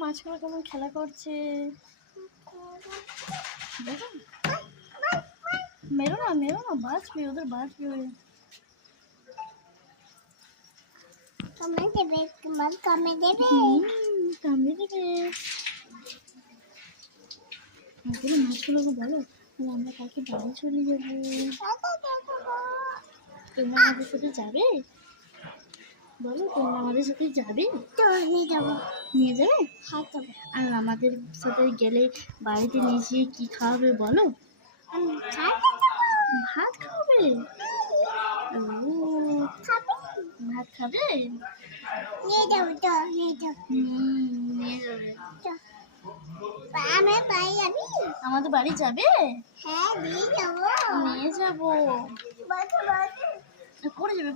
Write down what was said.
মাছগুলো কেমন খেলা করছে দেখো। মেরো না বাঁচবে, ওদের বাঁচবে। কামড়ে দেবে। কামড়ে দেবে। মাছগুলোকে বলো আমরা কালকে বাড়ি চলে যাবো, তোমরা আমাদের সাথে যাবে? বলো তোমরা আমাদের সাথে যাবে? নিয়ে যাবো। নিয়ে যাবে? হ্যাঁ যাবো। আর আমাদের সাথে গেলে বাড়িতে নিয়ে যেয়ে কি খাওয়াবে বলো? ভাত খাবে? ও ভাত খাবে? নিয়ে যাবো তো, নিয়ে যাবো। নিয়ে যাবে। আমার বাড়ি যাবি? আমাদের বাড়ি যাবে? হ্যাঁ নিয়ে যাবো। নিয়ে যাবো। পড়ে যাবে। পড়ে যাবে।